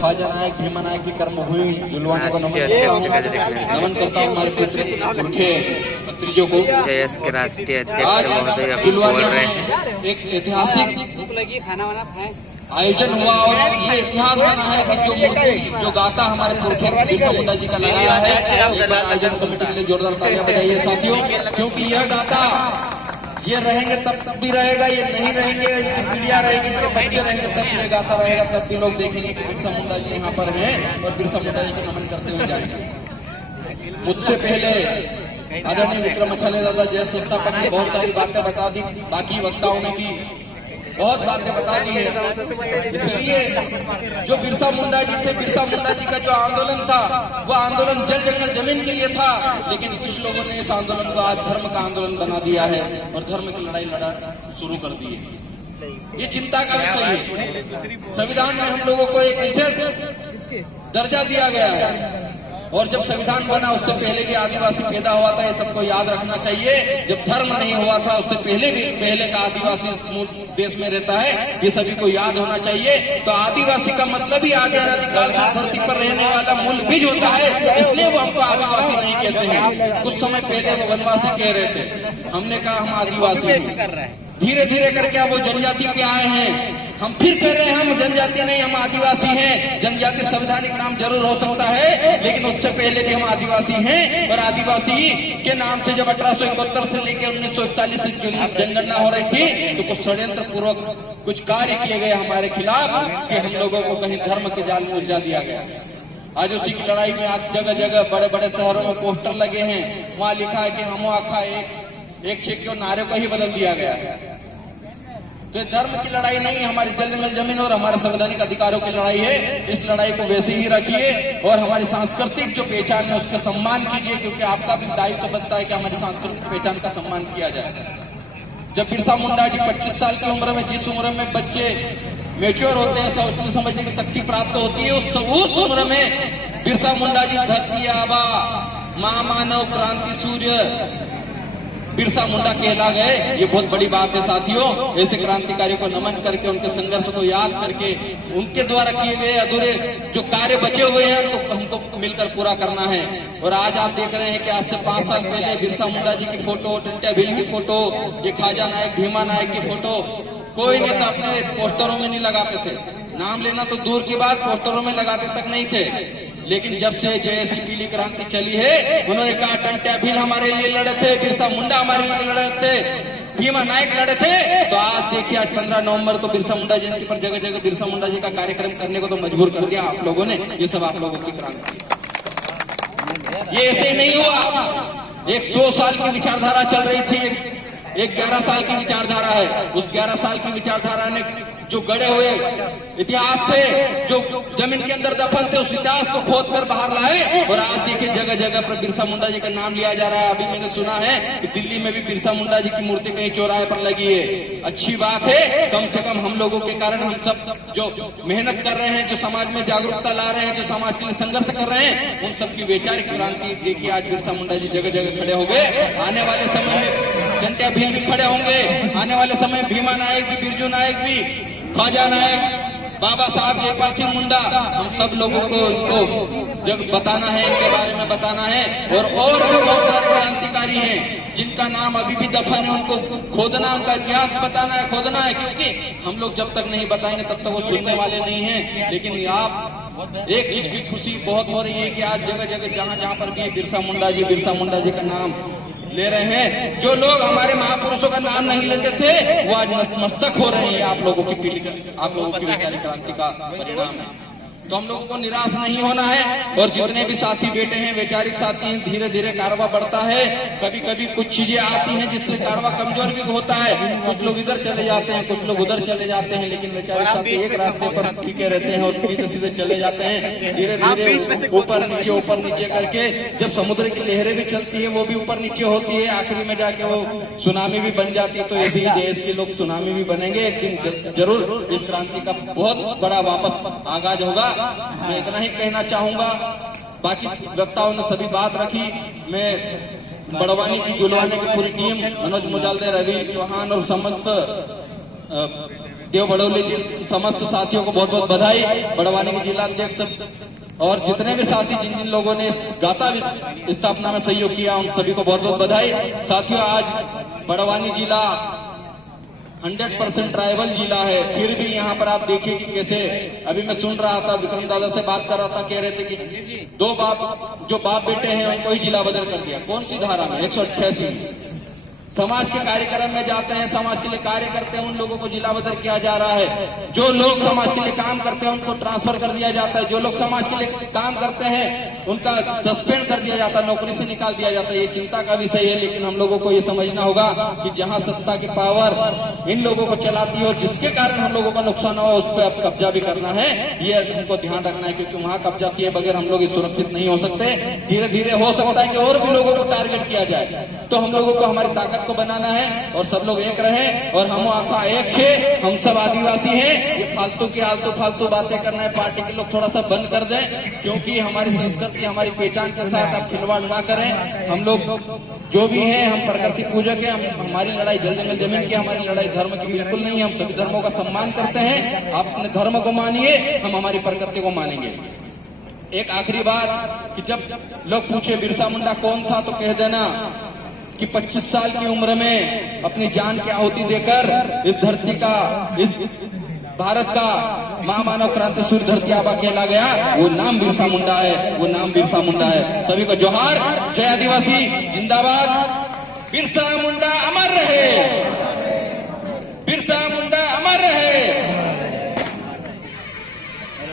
ख्वाजा नायक भीमा नायक की कर्मभूमि जुलवाने को नमन करता हूँ हमारे पुरखे भतीजों को। जयस के राष्ट्रीय अध्यक्ष महोदय जुलवाने में एक ऐतिहासिक आयोजन हुआ और ये इतिहास बना है कि जो मूर्ति जो गाता हमारे पुरखे बिरसा मुंडा जी का लगाया है। एक बार आयोजन कमेटी के लिए जोरदार तालियां बजाइए साथियों, क्योंकि यह गाता ये रहेंगे तब भी रहेगा, ये नहीं रहेंगे, इसकी पीढ़ियां रहेगी, इनके बच्चे रहेंगे तब ये गाता रहेगा, तब भी लोग देखेंगे कि बिरसा मुंडा जी यहाँ पर हैं और बिरसा मुंडा जी को नमन करते हुए जाएंगे। मुझसे पहले आदरणीय विक्रमाचार्य दादा जय संस्थापक ने बहुत सारी बातें बता दी, बाकी वक्ताओं ने भी बहुत बातें बता दी है। इसलिए जो बिरसा मुंडा जी थे, बिरसा मुंडा जी का जो आंदोलन था वो आंदोलन जल जंगल जमीन के लिए था, लेकिन कुछ लोगों ने इस आंदोलन को आज धर्म का आंदोलन बना दिया है और धर्म की लड़ाई लड़ना शुरू कर दी है। ये चिंता का विषय है। संविधान में हम लोगों को एक विशेष दर्जा दिया गया है और जब संविधान बना उससे पहले भी आदिवासी पैदा हुआ था, ये सबको याद रखना चाहिए। जब धर्म नहीं हुआ था उससे पहले का आदिवासी देश में रहता है, ये सभी को याद होना चाहिए। तो आदिवासी का मतलब ही आदि अनादिकाल से धरती पर रहने वाला मूल बीज होता है, इसलिए वो हमको आदिवासी नहीं कहते हैं। कुछ समय पहले वो वनवासी कह रहे थे, हमने कहा हम आदिवासी हैं। धीरे धीरे करके अब वो जनजाति पे आए हैं, हम फिर कह रहे हैं हम जनजाति नहीं, हम आदिवासी हैं। जनजाति संवैधानिक नाम जरूर हो सकता है, लेकिन उससे पहले भी हम आदिवासी हैं। और आदिवासी के नाम से जब 1871 से लेकर 1941 से जनगणना हो रही थी तो कुछ षड्यंत्र पूर्वक कुछ कार्य किए गए हमारे खिलाफ कि हम लोगों को कहीं धर्म के जाल में उलझा दिया गया। आज उसी की लड़ाई में आज जगह जगह बड़े बड़े शहरों में पोस्टर लगे हैं, वहां लिखा है कि हम आखा एक छेक के नारे को ही बदल दिया गया है। तो धर्म की लड़ाई नहीं, हमारी जल जंगल जमीन और हमारे संवैधानिक अधिकारों की लड़ाई है। इस लड़ाई को वैसे ही रखिए और हमारी सांस्कृतिक जो पहचान है उसका सम्मान कीजिए, क्योंकि आपका भी दायित्व बनता है कि हमारी सांस्कृतिक पहचान का सम्मान किया जाए। जब बिरसा मुंडा जी 25 साल की उम्र में, जिस उम्र में बच्चे मैच्योर होते हैं, सोचने समझने की शक्ति प्राप्त होती है, उस उम्र में बिरसा मुंडा जी धरती आबा महामानव क्रांति सूर्य बिरसा मुंडा कहला गए। ये बहुत बड़ी बात है साथियों। ऐसे क्रांतिकारियों को नमन करके, उनके संघर्ष को याद करके, उनके द्वारा किए गए अधूरे जो कार्य बचे हुए हैं उनको हमको मिलकर पूरा करना है। और आज आप देख रहे हैं कि आज से 5 साल पहले बिरसा मुंडा जी की फोटो, टंट्या भील की फोटो, ये ख्वाजा नायक भीमा नायक की फोटो कोई नेता अपने पोस्टरों में नहीं लगाते थे। नाम लेना तो दूर की बात, पोस्टरों में लगाते तक नहीं थे। लेकिन जब से जयसी पीली क्रांति चली है, उन्होंने कहा टंट्या भील हमारे लिए लड़े थे, बिरसा मुंडा हमारे लिए लड़े थे, भीमा नायक लड़े थे। तो आज देखिए, आज 15 नवंबर को बिरसा मुंडा जयंती पर जगह जगह बिरसा मुंडा जी का कार्यक्रम करने को तो मजबूर कर दिया आप लोगों ने। ये सब आप लोगों की क्रांति, ये ऐसे ही नहीं हुआ। एक 100 साल की विचारधारा चल रही थी, एक 11 साल की विचारधारा है। उस 11 साल की विचारधारा ने जो गड़े हुए इतिहास थे, जो जमीन के अंदर दफन थे, उस इतिहास को खोद कर बाहर लाए। और आज देखिए जगह जगह पर बिरसा मुंडा जी का नाम लिया जा रहा है। अभी मैंने सुना है कि दिल्ली में भी बिरसा मुंडा जी की मूर्ति कहीं चौराहे पर लगी है। अच्छी बात है, कम से कम हम लोगों के कारण हम सब जो मेहनत कर रहे हैं, जो समाज में जागरूकता ला रहे हैं, जो समाज के लिए संघर्ष कर रहे हैं, उन सबकी वैचारिक क्रांति देखिए। आज बिरसा मुंडा जी जगह जगह खड़े हो गए। आने वाले समय में टंट्या भील भी खड़े होंगे, आने वाले समय भीमा नायक भी, बिरजू नायक भी, ख्वाजा नायक, बाबा साहब जयपाल सिंह मुंडा, हम सब लोगों को इनको जब बताना है, इनके बारे में बताना है। और भी बहुत सारे क्रांतिकारी हैं जिनका नाम अभी भी दफन है, उनको खोदना, उनका इतिहास बताना है, खोदना है। क्योंकि हम लोग जब तक नहीं बताएंगे तब तक वो सुनने वाले नहीं हैं। लेकिन आप एक चीज की खुशी बहुत हो रही है कि आज जगह जगह जहां पर भी बिरसा मुंडा जी का नाम ले रहे हैं। जो लोग हमारे महापुरुषों का नाम नहीं लेते थे वो आज नतमस्तक हो रहे हैं। आप लोगों की पीढ़ी का, आप लोगों की वैचारिक क्रांति का परिणाम है। तो हम लोगों को निराश नहीं होना है। और जितने भी साथी बैठे हैं, वैचारिक साथी हैं, धीरे धीरे कारवा बढ़ता है। कभी कभी कुछ चीजें आती हैं जिससे कारवा कमजोर भी होता है। कुछ लोग इधर चले जाते हैं, कुछ लोग उधर चले जाते हैं, लेकिन वैचारिक साथी एक रास्ते पर टिके रहते हैं और सीधे सीधे चले जाते हैं। धीरे धीरे ऊपर नीचे करके जब समुद्र की लहरें भी चलती है, वो भी ऊपर नीचे होती है, आखिरी में जाके वो सुनामी भी बन जाती है। तो ऐसे ही देश के लोग सुनामी भी बनेंगे एक दिन जरूर। इस क्रांति का बहुत बड़ा वापस आगाज होगा। मैं इतना ही कहना चाहूंगा, बाकी वक्ताओं ने सभी बात रखी। मैं बड़वानी की जुलवाने की पूरी टीम, मनोज मुजालदे, रवि चौहान और समस्त देव बड़ौली जी समस्त साथियों को बहुत बहुत बधाई। बड़वानी के जिला अध्यक्ष और जितने भी साथी जिन जिन लोगों ने गाता स्थापना में सहयोग किया उन सभी को बहुत बहुत बधाई। साथियों, आज बड़वानी जिला 100% ट्राइबल जिला है, फिर भी यहाँ पर आप देखिए कि कैसे, अभी मैं सुन रहा था, विक्रम दादा से बात कर रहा था, कह रहे थे कि दो बाप जो बाप बेटे हैं उनको ही जिला बदल कर दिया। कौन सी धारा में? 188। समाज के कार्यक्रम में जाते हैं, समाज के लिए कार्य करते हैं, उन लोगों को जिला बदल किया जा रहा है। जो लोग समाज के लिए काम करते हैं उनको ट्रांसफर कर दिया जाता है। जो लोग समाज के लिए काम करते हैं उनका सस्पेंड कर दिया जाता है, नौकरी से निकाल दिया जाता है। ये चिंता का विषय है, लेकिन हम लोगों को ये समझना होगा कि जहां सत्ता की पावर इन लोगों को चलाती है और जिसके कारण हम लोगों का नुकसान हुआ उस पर अब कब्जा भी करना है, ये हमको ध्यान रखना है, क्योंकि वहां कब्जा किए बगैर हम लोग सुरक्षित नहीं हो सकते। धीरे धीरे हो सकता है कि और भी लोगों को टारगेट किया जाए, तो हम लोगों को हमारी ताकत को बनाना है और सब लोग एक रहे और हम आखा एक से, हम सब आदिवासी हैं। ये फालतू बातें करना है पार्टी के लोग थोड़ा सा बंद कर दें, क्योंकि हमारी संस्कृति हमारी पहचान के साथ आप खिलवाड़ ना करें। हम लोग जो भी हैं, हम प्रकृति पूजक हैं, हमारी लड़ाई जल जंगल जमीन की, हमारी लड़ाई धर्म की बिल्कुल नहीं है। हम सभी धर्मों का सम्मान करते हैं। आप अपने धर्म को मानिए, हम हमारी प्रकृति को मानेंगे। एक आखिरी बात कि जब लोग पूछे बिरसा मुंडा कौन था, तो कह देना कि 25 साल की उम्र में अपनी जान की आहुति देकर इस धरती का, इस भारत का महामानव क्रांति सूर्य धरती आबा कहला गया, वो नाम बिरसा मुंडा है, वो नाम बिरसा मुंडा है। सभी को जोहार, जय आदिवासी जिंदाबाद, बिरसा मुंडा अमर रहे, बिरसा